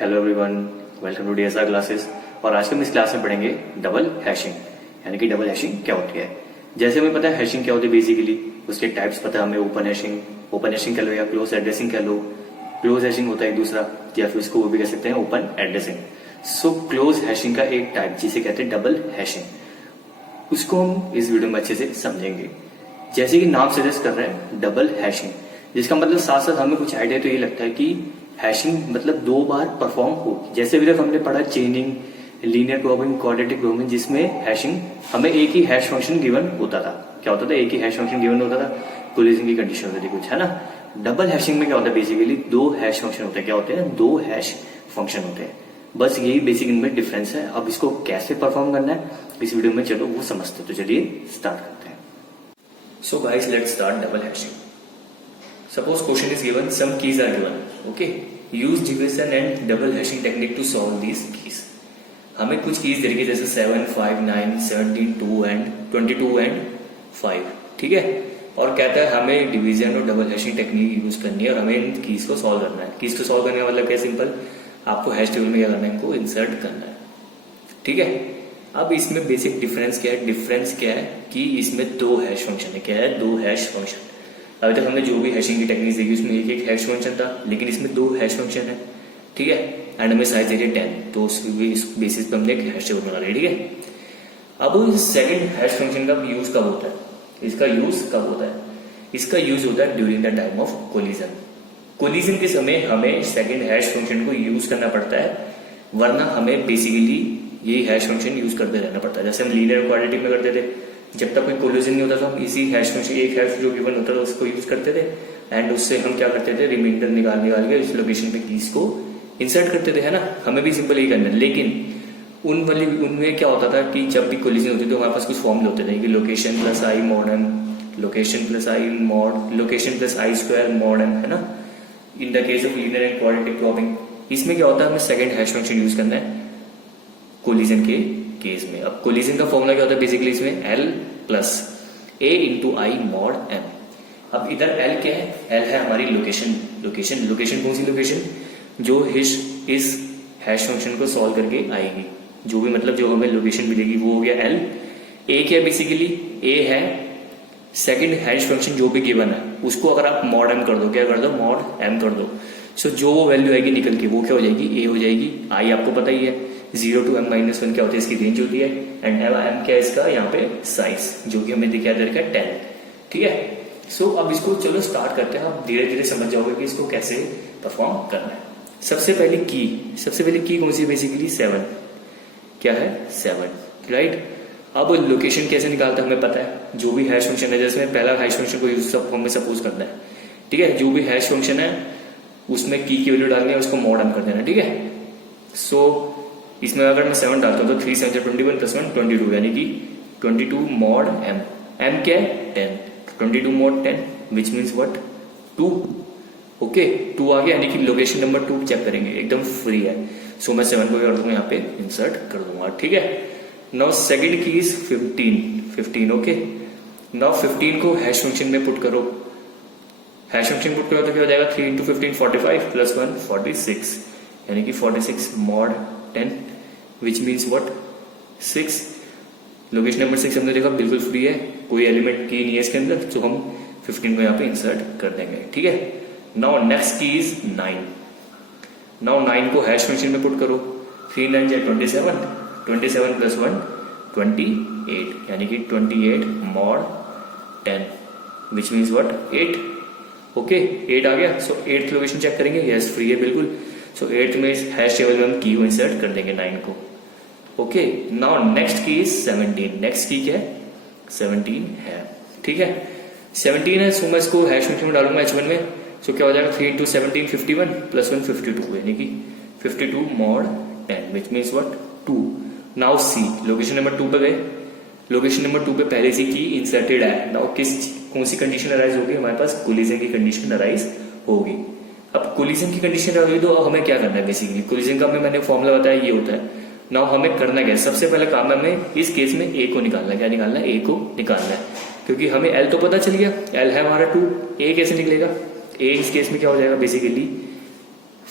Hello everyone, welcome to DSR classes. और आज हम इस क्लास में पढ़ेंगे डबल हैशिंग, यानी कि डबल हैशिंग क्या होती है। जैसे हमें पता है हैशिंग क्या होती है, बेसिकली उसके टाइप्स पता है हमें। ओपन हैशिंग कह लो या क्लोज एड्रेसिंग कह लो। क्लोज हैशिंग होता है एक दूसरा, या फिर इसको वो भी कह सकते हैं open addressing. So close hashing का एक टाइप जिसे कहते हैं डबल हैशिंग, उसको हम इस वीडियो में अच्छे से समझेंगे। जैसे कि नाम सजेस्ट कर रहे हैं डबल हैशिंग, जिसका मतलब साथ साथ हमें कुछ आइडिया तो ये लगता है कि हैशिंग मतलब दो बार परफॉर्म हो। जैसे अभी तक हमने पढ़ा चेनिंग, लीनियर प्रोग्रामिंग, क्वाड्रेटिक प्रोग्रामिंग, जिसमें हैशिंग हमें एक ही हैश फंक्शन गिवन होता था। क्या होता था? एक ही हैश फंक्शन गिवन होता था, कोलिजन की कंडीशन होती थी कुछ, है ना। डबल हैशिंग में क्या होता है? बेसिकली दो हैश फंक्शन होते हैं। क्या होते हैं? दो हैश फंक्शन होते हैं। बस यही बेसिक इनमें डिफरेंस है। अब इसको कैसे परफॉर्म करना है इस वीडियो में चलो वो समझते हैं। तो चलिए स्टार्ट करते हैं। So guys, let's start double hashing. Suppose question is given, some keys are given. Okay, use division and double hashing technique to solve these keys. हमें कुछ कीज दे रखी है, जैसे 7, 5, 9, 17, 2 and 22 and 5, ठीक है। और कहता है हमें डिवीजन और डबल हैशिंग टेक्निक यूज करनी है और हमें इन कीज को सॉल्व करना है। कीज को सॉल्व करने का मतलब क्या? सिंपल, आपको हैश टेबल में क्या करना है? इनको इंसर्ट करना है, ठीक है। अब इसमें बेसिक डिफरेंस क्या है? डिफरेंस क्या है कि इसमें दो हैश फंक्शन है। क्या है? दो हैश फंक्शन। अभी तक हमने जो भी हैशिंग की टेक्निक देखी उसमें एक एक हैश फंक्शन था, लेकिन इसमें दो हैश फंक्शन है, ठीक है। एंड हमें साइज दे रही है 10, तो उस बेसिस पे हमने एक हैश टेबल बना लिया, ठीक है। अब सेकंड हैश फंक्शन का यूज कब होता है? इसका यूज कब होता है? इसका यूज होता है during the time of collision. Collision के समय हमें सेकंड हैश फंक्शन को यूज करना पड़ता है, वरना हमें बेसिकली ये हैश फंक्शन यूज करते रहना पड़ता है। जैसे हम लीनियर क्वाड्रेटिक में करते थे, जब तक कोई कोलिजन नहीं होता था हम इसी हैश फंक्शन, एक हैश जो गिवन होता था उसको यूज करते थे। एंड उससे हम क्या करते थे? रिमाइंडर निकाल के इस लोकेशन पे कीज को इंसर्ट करते थे, है ना। हमें भी सिंपल यही करना है। लेकिन उनमें क्या होता था कि जब भी कोलिजन होती थी तो हमारे पास कुछ फॉर्मूले होते थे कि लोकेशन प्लस आई मॉड एम, लोकेशन प्लस आई मॉड, लोकेशन प्लस आई स्क्वायर मॉड एम, है ना। In the case of linear and quadratic programming, इसमें क्या होता है? हमें सेकंड हैश फंक्शन यूज करना है कोलिजन के केस में। अब कोलिजन का फॉर्मूला क्या होता है? बेसिकली इसमें एल प्लस ए इंटू आई मॉड एम। अब इधर एल क्या है? एल है हमारी लोकेशन। लोकेशन कौन सी लोकेशन? जो इस हैश फंक्शन को सॉल्व करके आएगी, जो भी मतलब जो हमें लोकेशन मिलेगी वो हो गया एल। ए क्या है? बेसिकली ए है सेकंड हैश फंक्शन जो भी गिवन है, उसको अगर आप मॉड एम कर दो, क्या कर दो? मॉड एम कर दो। सो जो वो वैल्यू आएगी निकल के वो क्या हो जाएगी? ए हो जाएगी। आई आपको पता ही है 0 to m-1 क्या होती है? इसकी रेंज होती है। एंड एम क्या है इसका? यहाँ पे साइज, जो कि हमें दिखाया जा रखा है 10, ठीक है। सो अब इसको चलो स्टार्ट करते हैं। आप धीरे धीरे समझ जाओगे कि इसको कैसे परफॉर्म करना है। सबसे पहले की कौन सी? बेसिकली 7। क्या है? 7, राइट। अब लोकेशन कैसे निकालता है हमें पता है। जो भी हैश फंक्शन है, जैसे पहला हैश फंक्शन को यूज हमें सपोज करना है, ठीक है। जो भी हैश फंक्शन है उसमें की वैल्यू डालनी है, उसको मॉड एम कर देना, ठीक है। सो इसमें अगर मैं 7 डालता हूँ तो 3 7 21 + 1 22, यानी कि 22 मॉड एम। एम क्या है? 10। 22 mod 10 which means what? 2। Okay, 2 आ गया, यानी कि लोकेशन नंबर 2 चेक करेंगे, एकदम फ्री है। सो मैं 7 को कर दूंगा यहाँ पे इंसर्ट कर दूंगा, ठीक है। नाउ सेकंड की इज 15। ओके, नाउ 15 को हैश फंक्शन में पुट करो। हैश फंक्शन पुट करो तो क्या हो जाएगा? 3 × 15 45 + 1 46, यानी कि 46 mod 10 which means what? 6। Location number 6 हमने देखा बिल्कुल फ्री है, कोई एलिमेंट की नहीं है इसके अंदर, तो हम 15 को यहाँ पे इंसर्ट कर देंगे, ठीक है। नाउ नेक्स्ट की इज 9। नाउ 9 को हैश फंक्शन में पुट करो। 3 9 = 27, 27 + 1 28, यानी कि 28 mod 10 which means what? 8। Okay, 8 आ गया। सो 8th लोकेशन चेक करेंगे, यस फ्री है बिल्कुल। सो 8th में हैश टेबल में हम की को इंसर्ट कर देंगे 9 को। ओके, नाउ नेक्स्ट की इज 17। नेक्स्ट की क्या है? 17 है, ठीक है। 17 है, सो मैं इसको हैश फंक्शन में डालूंगा h1 में। सो क्या हो जाएगा? 3 × 17 51 + 1 52, यानी कि 52 mod 10 which means what? 2। Now see, location number 2 पे गए। लोकेशन नंबर 2 पे पहले से की इंसर्टेड है। नाउ कौन सी कंडीशन अराइज होगी? हमारे पास कोलिजन की कंडीशन अराइज होगी। अब कोलिजन की कंडीशन आ गई तो हमें क्या करना है? बेसिकली कोलिजन का मैंने फॉर्मूला बताया, ये होता है। नाउ हमें करना क्या है? सबसे पहला काम है हमें इस केस में ए को निकालना है। क्या निकालना है? ए को निकालना है, क्योंकि हमें एल तो पता चल गया, एल है हमारा 2, ए कैसे निकलेगा? ए इस केस में क्या हो जाएगा? बेसिकली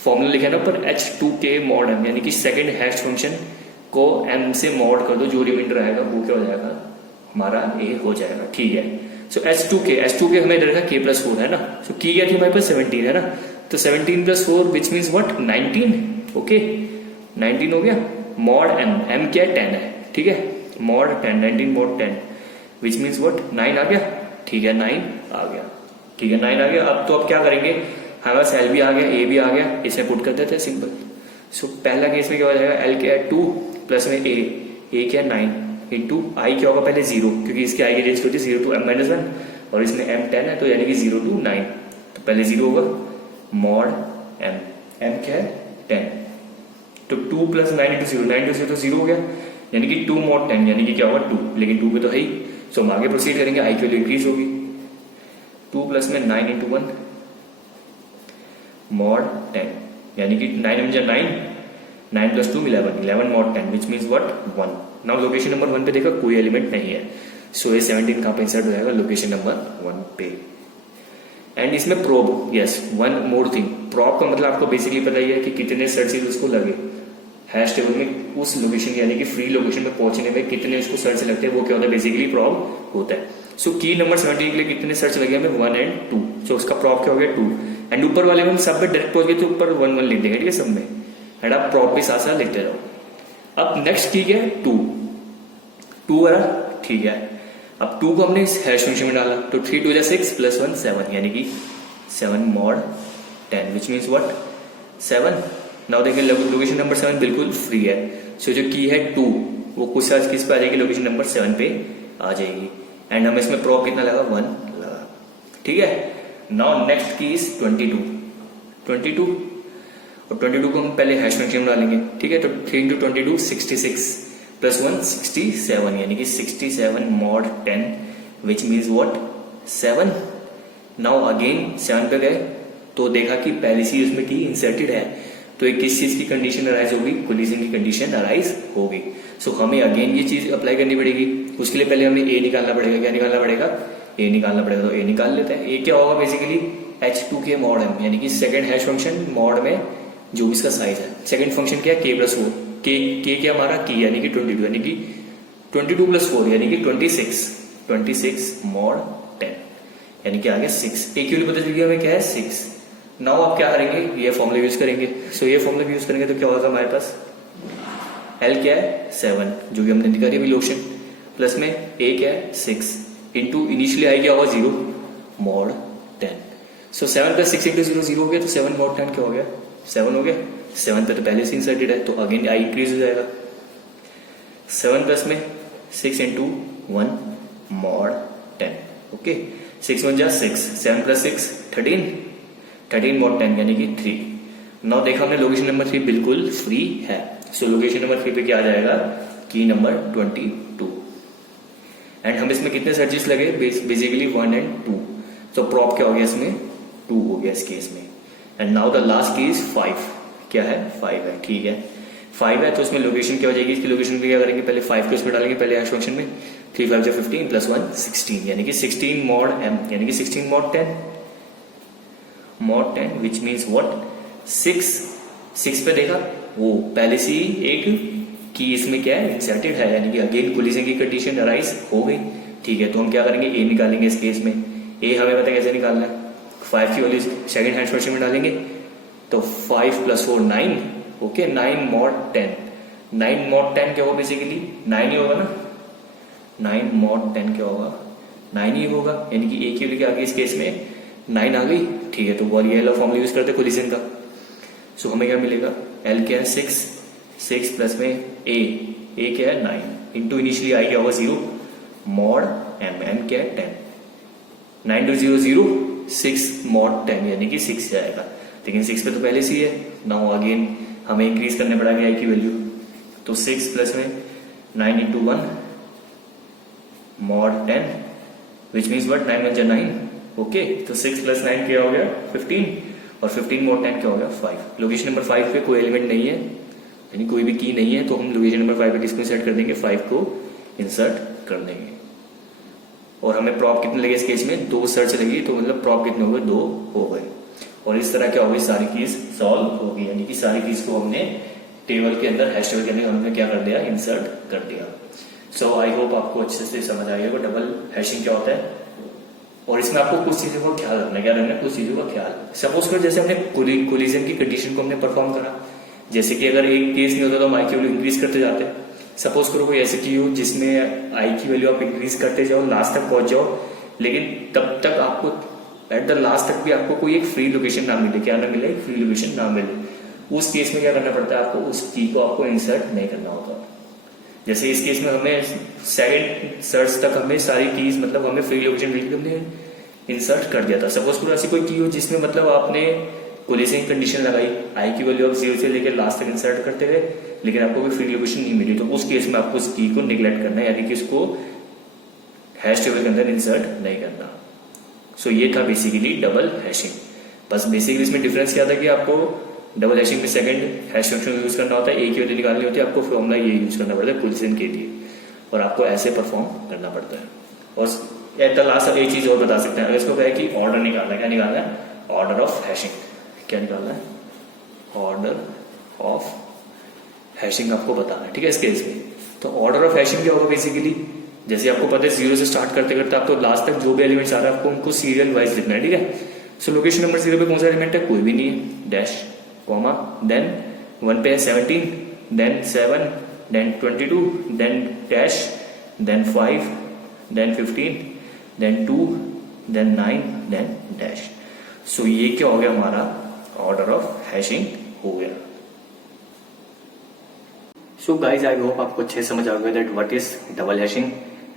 फॉर्मूला लिखा है ना ऊपर H2K mod m, यानी कि सेकंड हैश फंक्शन को m से मॉड कर दो, जो रिमाइंडर आएगा वो क्या हो जाएगा हमारा a हो जाएगा। ठीक है, सो H2K हमें रखा K+4 है ना, सो की क्या थी हमारे पास 17 है ना, तो 17 + 4 विच मीन्स व्हाट 19। ओके 19 हो गया। मॉड m क्या है 10 है, ठीक है, mod 10 19 mod 10 which means what 9 आ गया। ठीक है 9 आ गया, ठीक है 9 आ गया। अब तो अब क्या करेंगे, हमारे पास एल भी आ गया ए भी आ गया, इसे पुट कर देते हैं सिंपल। सो पहला केस में क्या हो जाएगा, एल क्या है 2 प्लस में ए क्या है 9 इंटू आई क्या होगा पहले 0, क्योंकि इसकी आई की रेंज होती है 0 to m-1 और इसमें m 10 है, तो यानी कि 0 to 9, तो पहले 0 होगा मॉड m क्या है 10, तो 2 + 9 × 0 9 × 0 तो 0 हो गया, यानी कि 2 मॉड 10 यानी कि क्या होगा 2, लेकिन 2 पे तो है ही, सो हम आगे प्रोसीड करेंगे, आई की वैल्यू इंक्रीज होगी 2 + में 9 × 1 मॉड 10, यानी कि 9 × 9 + 2 11 mod 10 which means what 1। Now location number 1 पे देखा कोई एलिमेंट नहीं है, सो ये 17 कहां पे इंसर्ट हो जाएगा, लोकेशन नंबर 1 पे। एंड इसमें probe, yes one more thing, probe का मतलब आपको बेसिकली पता ही है कि कितने सर्चेज उसको लगे हैश टेबल में, उस लोकेशन यानी कि फ्री लोकेशन पे पहुंचने में कितने उसको सर्च लगते हैं, वो क्या होता है बेसिकली प्रोब होता है। सो की नंबर 17 के लिए कितने सर्च लगे हमें 1 और 2, सो उसका प्रोब क्या हो गया 2, एंड ऊपर वाले में हम सब पे डायरेक्ट पहुंच गए तो ऊपर 1 1 लिख देंगे, ठीक है सब में, एंड आप प्रोब भी साथ साथ लिखते रहो। अब नेक्स्ट की है 2 है, ठीक है, अब 2 को हमने इस हैश फंक्शन में डाला, तो 3 2 6 + 1 7 यानी कि 7 mod 10 which means what 7। Now देखिए लोकेशन नंबर 7 बिल्कुल फ्री है, सो जो की है 2 वो कुछ सर्च किस पे आ जाएगी, लोकेशन नंबर 7 पे आ जाएगी, एंड हमें इसमें प्रोब कितना लगा 1 लगा, ठीक है। नाउ नेक्स्ट की इज 22 और 22 को हम पहले हैश फंक्शन में डालेंगे, ठीक है, तो 3 × 22 66 + 1 67 यानी कि 67 mod 10 which means what 7। Now again 7 पे गए तो देखा कि पहले से उसमें की इंसर्टेड है, तो एक किस चीज की कंडीशन अराइज होगी, कोलिजन की कंडीशन अराइज होगी, सो हमें अगेन ये चीज अप्लाई करनी पड़ेगी। उसके लिए पहले हमें ए निकालना पड़ेगा, क्या निकालना पड़ेगा ए निकालना पड़ेगा, तो ए निकाल लेते हैं। ए क्या होगा बेसिकली H2K mod m यानी कि सेकंड हैश फंक्शन मॉड में जो भी इसका साइज है, सेकंड फंक्शन क्या है K+4, के क्या हमारा की यानी कि 22 यानी कि 22 + 4 यानी कि 26 मॉड 10 यानी कि आगे 6, ए की वैल्यू पता चल गई हमें क्या है 6। नाउ आप क्या करेंगे, ये फॉर्मूला यूज करेंगे, सो ये फॉर्मूला यूज करेंगे तो क्या होगा हमारे पास L क्या है 7 जो कि हमने निकाली अभी लोकेशन, प्लस में A क्या है 6 इंटू इनिशियली आई क्या होगा 0 मॉड 10, सो 7 + 6 × 0 0 हो गया, तो 7 मॉड 10 क्या हो गया 7 हो गया। 7 पे तो पहले से इंसर्टेड है तो अगेन आई इंक्रीज हो जाएगा, 7 प्लस में 6 × 1 मॉड 10, ओके 6 1 = 6, 7 + 6 13 मॉड 10 यानी कि 3। नाउ देखा हमने लोकेशन नंबर 3 बिल्कुल फ्री है, सो लोकेशन नंबर 3 पे क्या आ जाएगा की नंबर 22, एंड हम इसमें कितने सर्चेस लगे बेसिकली 1 और 2, तो प्रॉप क्या हो गया इसमें 2 हो गया इस केस में। एंड नाउ द लास्ट की इज 5, क्या है 5 है, ठीक है 5 है, तो इसमें लोकेशन क्या हो जाएगी, इसकी लोकेशन पे क्या करेंगे पहले 5 को इसमें डालेंगे पहले हैश फंक्शन में, 3 5 = 15 + 1 16 यानी कि 16 मॉड m यानी कि 16 मॉड 10 विच मीन्स व्हाट 6 पे देखा वो पहले से ही एक की इसमें क्या है इंसर्टेड है, यानी कि अगेन कोलिजन की कंडीशन अराइज हो गई, ठीक है। तो हम क्या करेंगे ए निकालेंगे इस केस में, ए हमें पता कैसे निकालना है, 5 की वैल्यू सेकंड हैश फंक्शन में डालेंगे, तो 5 + 4 9, ओके 9 मॉड 10 क्या होगा बेसिकली 9 ही होगा ना, 9 मॉड 10 क्या होगा 9 ही होगा, यानी कि ए की वैल्यू आगे इस केस में 9 आ गई, ठीक है। तो वो ये वाला फॉर्मूला यूज करते हैं कोलिजन का, सो हमें क्या मिलेगा L क्या है 6 प्लस में ए क्या है 9 इंटू इनिशियली आई क्या होगा 0 मॉड m क्या है 10, 9 × 0 0 6 मॉड 10 यानी कि 6 जाएगा, लेकिन 6 पे तो पहले से ही है। नाउ अगेन हमें इंक्रीज करने पड़ेगा आई की वैल्यू, तो 6 प्लस में 9 × 1 mod 10 which means what 9 1 = 9, okay, तो 6 + 9 क्या हो गया 15 और 15 मॉड 10 क्या हो गया 5। लोकेशन नंबर 5 पे कोई एलिमेंट नहीं है, यानी कोई भी की नहीं है, तो हम लोकेशन नंबर 5 पे किसको इंसर्ट कर देंगे 5 को इंसर्ट कर देंगे। और हमें प्रॉप कितने लगे इस केस में 2 सर्च लगी, तो मतलब प्रॉप कितने हो गए 2 हो गए। और इस तरह क्या होगी, सारी कीज सॉल्व होगी, यानी कि सारी कीज को हमने टेबल के अंदर, हैश टेबल के अंदर हमने क्या कर दिया, इंसर्ट कर दिया। सो आई होप आपको अच्छे से समझ आ गया डबल हैशिंग क्या होता है। और इसमें आपको कुछ चीजों का ख्याल रखना, क्या रखना है, कुछ चीजों का ख्याल। सपोज कर जैसे हमने कोलिजन की कंडीशन को हमने परफॉर्म करा, जैसे कि अगर एक केस नहीं होता तो हम आई की वैल्यू इंक्रीज करते जाते हैं। सपोज करो कोई ऐसी की हो जिसमें आई की वैल्यू आप इंक्रीज करते जाओ, लास्ट तक पहुंच जाओ, लेकिन तब तक आपको एट द लास्ट तक भी आपको कोई एक फ्री लोकेशन ना मिले, क्या ना मिले, एक फ्री लोकेशन ना मिले। उस केस में क्या करना पड़ता है आपको, उस की को आपको इंसर्ट नहीं करना होता। जैसे इस केस में हमें सेकंड सर्च तक हमें सारी कीज, मतलब हमें फ्री लोकेशन मिली, हमने इंसर्ट कर दिया था। सपोज करो ऐसी कोई की हो जिसमें मतलब आपने कोलिजन कंडीशन लगाई, आई की वैल्यू आप 0 से लेकर लास्ट तक इंसर्ट करते गए, लेकिन आपको कोई फ्री लोकेशन नहीं मिली, तो उस केस में आपको उस की को निगलेक्ट करना है, यानी कि उसको हैश टेबल के अंदर इंसर्ट नहीं करना। सो ये था बेसिकली डबल हैशिंग। बस बेसिकली इसमें डिफरेंस क्या था कि आपको डबल हैशिंग में सेकंड हैश फंक्शन यूज करना होता है, एक की वैल्यू निकालनी होती है, आपको फॉर्मूला ये यूज करना पड़ता है कोलिजन के लिए, और आपको ऐसे परफॉर्म करना पड़ता है। और एट द लास्ट एक चीज और बता सकते हैं, अगर इसको कहे कि ऑर्डर निकालना है, क्या निकालना है, ऑर्डर ऑफ हैशिंग, क्या निकालना है, ऑर्डर ऑफ हैशिंग आपको बताना है, ठीक है। इस केस में तो ऑर्डर ऑफ हैशिंग क्या होगा, बेसिकली जैसे आपको पता है 0 से स्टार्ट करते करते आपको लास्ट तक जो भी एलिमेंट्स आ रहा है आपको उनको सीरियल वाइज लिखना है, ठीक है। सो लोकेशन नंबर 0 पे कौन सा एलिमेंट है, कोई भी नहीं है, डैश कॉमा, देन 1 पे है 17, then 7, then 22, then dash, then 5, then 15, then 2, then 9, then dash. So ये क्या हो गया, हमारा ऑर्डर ऑफ हैशिंग हो गया। सो गाइज आई होप आपको अच्छे समझ आ गया that what is double hashing,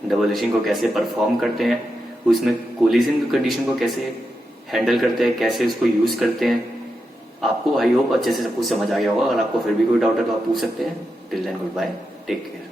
double hashing को कैसे परफॉर्म करते हैं, उसमें कोलिजन कंडीशन को कैसे हैंडल करते हैं, कैसे उसको यूज करते हैं। आपको आई होप अच्छे से सब कुछ समझ आ गया होगा। अगर आपको फिर भी कोई डाउट है तो आप पूछ सकते हैं। Till then goodbye, take care.